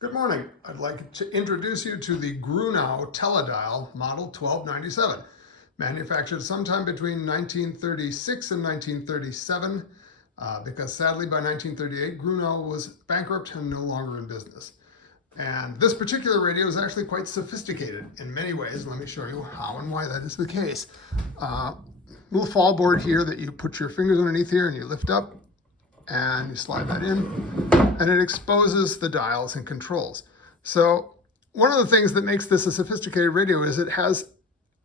Good morning. I'd like to introduce you to the Grunow teledial model 1297, manufactured sometime between 1936 and 1937, because sadly by 1938 Grunow was bankrupt and no longer in business. And this particular radio is actually quite sophisticated in many ways. Let me show you how and why that is the case. Little fall board here that you put your fingers underneath here and you lift up and you slide that in, and it exposes the dials and controls. So one of the things that makes this a sophisticated radio is it has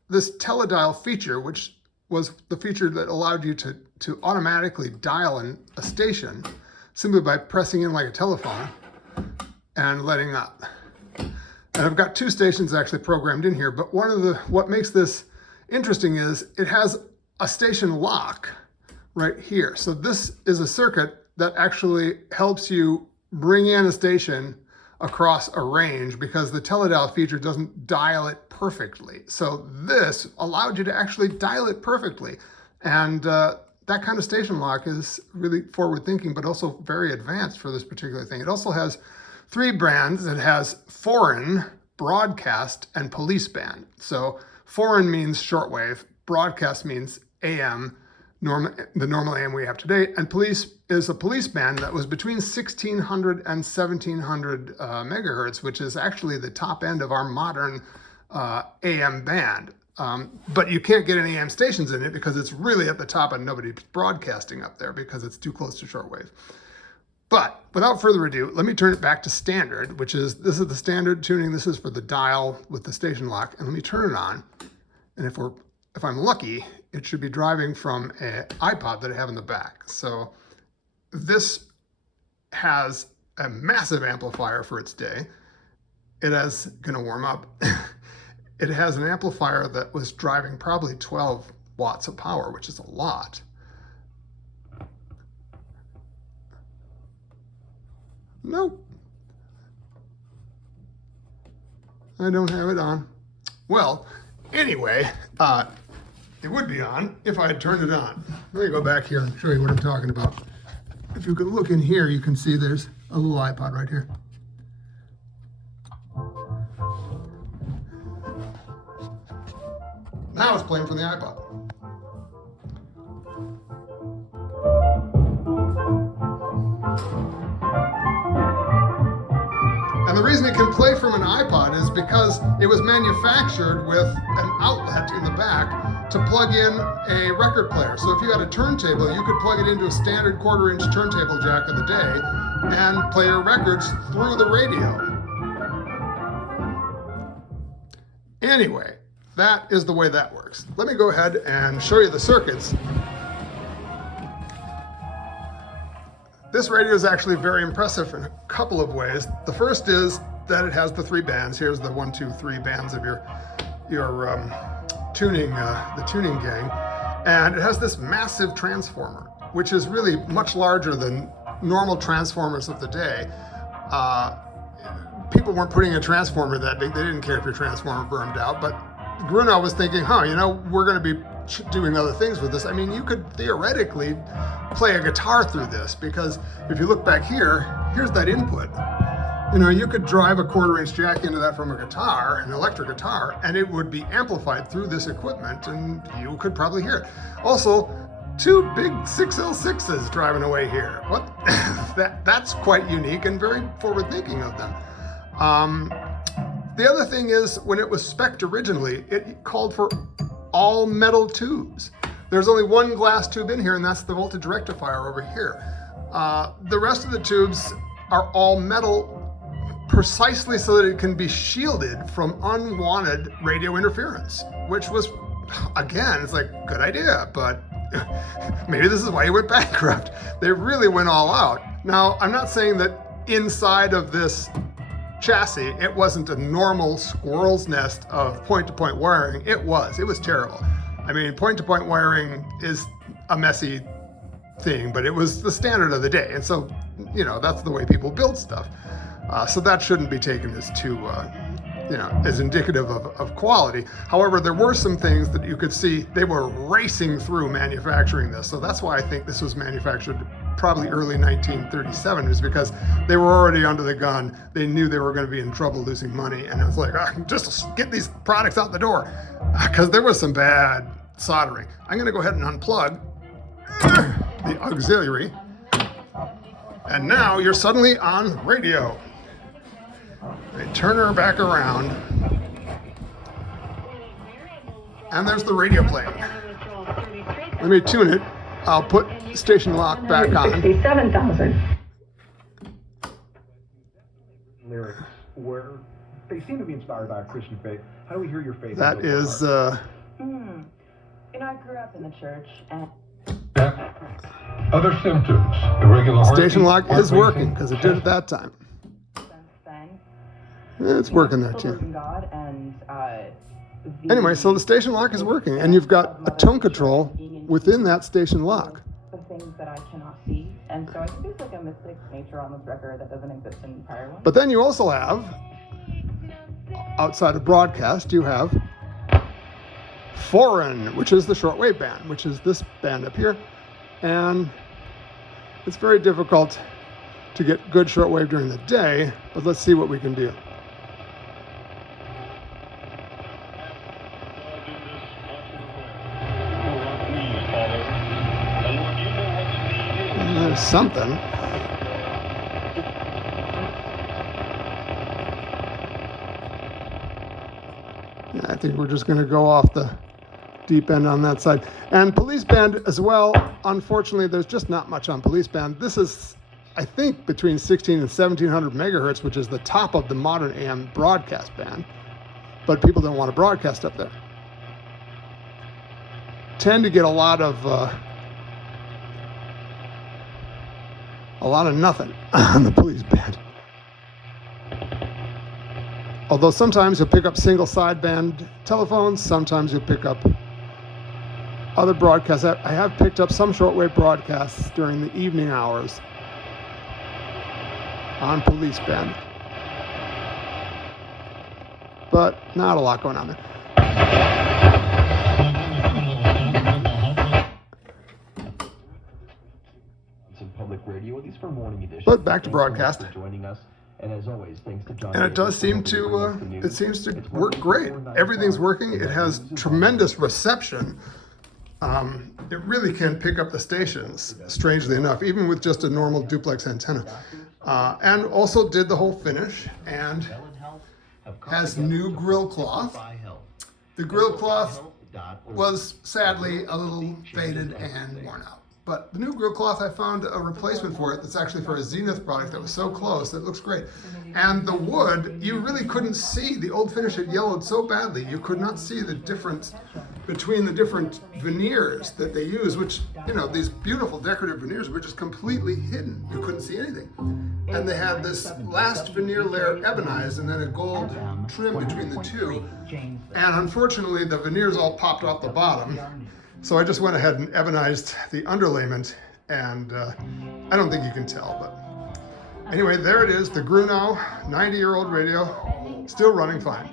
this teledial feature, which was the feature that allowed you to automatically dial in a station simply by pressing in like a telephone and letting up. And I've got two stations actually programmed in here, but what makes this interesting is it has a station lock right here. So this is a circuit that actually helps you bring in a station across a range because the teledial feature doesn't dial it perfectly. So this allowed you to actually dial it perfectly. And that kind of station lock is really forward thinking, but also very advanced for this particular thing. It also has three brands. It has foreign, broadcast, and police band. So foreign means shortwave, broadcast means AM, the normal AM we have today, and police is a police band that was between 1600 and 1700 megahertz, which is actually the top end of our modern AM band. But you can't get any AM stations in it because it's really at the top and nobody's broadcasting up there because it's too close to shortwave. But without further ado, let me turn it back to standard, which is, this is the standard tuning. This is for the dial with the station lock. And let me turn it on. And if I'm lucky, it should be driving from an iPod that I have in the back. So this has a massive amplifier for its day. It is gonna warm up. It has an amplifier that was driving probably 12 watts of power, which is a lot. Nope. I don't have it on. Well, anyway, it would be on if I had turned it on. Let me go back here and show you what I'm talking about. If you can look in here, you can see there's a little iPod right here. Now it's playing from the iPod. And the reason it can play from an iPod is because it was manufactured with an outlet in the back to plug in a record player. So if you had a turntable, you could plug it into a standard 1/4-inch turntable jack of the day and play your records through the radio. Anyway, that is the way that works. Let me go ahead and show you the circuits. This radio is actually very impressive in a couple of ways. The first is that it has the three bands. Here's the 1, 2, 3 bands of your tuning, the tuning gang. And it has this massive transformer, which is really much larger than normal transformers of the day. People weren't putting a transformer that big. They didn't care if your transformer burned out, but Grunow was thinking, we're gonna be doing other things with this. I mean, you could theoretically play a guitar through this, because if you look back here, here's that input. You could drive a 1/4-inch jack into that from a guitar, an electric guitar, and it would be amplified through this equipment, and you could probably hear it. Also, two big 6L6s driving away here. What? That's quite unique and very forward-thinking of them. The other thing is, when it was spec'd originally, it called for all metal tubes. There's only one glass tube in here, and that's the voltage rectifier over here. The rest of the tubes are all metal, precisely so that it can be shielded from unwanted radio interference, which was, again, it's like, good idea, but maybe this is why you went bankrupt. They really went all out. Now, I'm not saying that inside of this chassis, it wasn't a normal squirrel's nest of point-to-point wiring. It was terrible. I mean, point-to-point wiring is a messy thing, but it was the standard of the day. And so, that's the way people build stuff. So that shouldn't be taken as too, as indicative of quality. However, there were some things that you could see they were racing through manufacturing this. So that's why I think this was manufactured probably early 1937 is because they were already under the gun. They knew they were going to be in trouble losing money. And it was like, just get these products out the door. Because there was some bad soldering. I'm going to go ahead and unplug the auxiliary. And now you're suddenly on radio. I turn her back around. And there's the radio playing. Let me tune it. I'll put station lock back on. 67,000. Lyrics where they seem to be inspired by a Christian faith. How do we hear your faith? That is, You know, I grew up in the church and... Other symptoms, irregular heartbeat. Station lock is working because it did at that time. since then... It's working there still too. believe in God and, Anyway, so the station lock is working, and you've got a tone control within that station lock. the things that I cannot see. And so I think there's like a mystic nature on this record that doesn't exist in prior ones. But then you also have, outside of broadcast, you have foreign, which is the shortwave band, which is this band up here. And it's very difficult to get good shortwave during the day, but let's see what we can do. There's something. Yeah, I think we're just going to go off the deep end on that side. And police band as well. Unfortunately, there's just not much on police band. This is, I think, between 16 and 1700 megahertz, which is the top of the modern AM broadcast band. But people don't want to broadcast up there. Tend to get a lot of nothing on the police band. Although sometimes you'll pick up single sideband telephones, sometimes you'll pick up other broadcasts. I have picked up some shortwave broadcasts during the evening hours on police band. But not a lot going on there. Public radio, at least for morning edition. But back to Thanks so much broadcast. for joining us. And as always, thanks to John. And it does seem to work great. Everything's working. It has tremendous reception. It really can pick up the stations, strangely enough, even with just a normal duplex antenna. And also did the whole finish and has new grill cloth. The grill cloth was sadly a little faded and worn out. But the new grill cloth, I found a replacement for it that's actually for a Zenith product that was so close that it looks great. And the wood, you really couldn't see. The old finish had yellowed so badly, you could not see the difference between the different veneers that they use, which, you know, these beautiful decorative veneers were just completely hidden. You couldn't see anything. And they had this last veneer layer ebonized and then a gold trim between the two. And unfortunately, the veneers all popped off the bottom. So I just went ahead and ebonized the underlayment, and I don't think you can tell, but anyway, there it is, the Grunow 90-year-old radio, still running fine.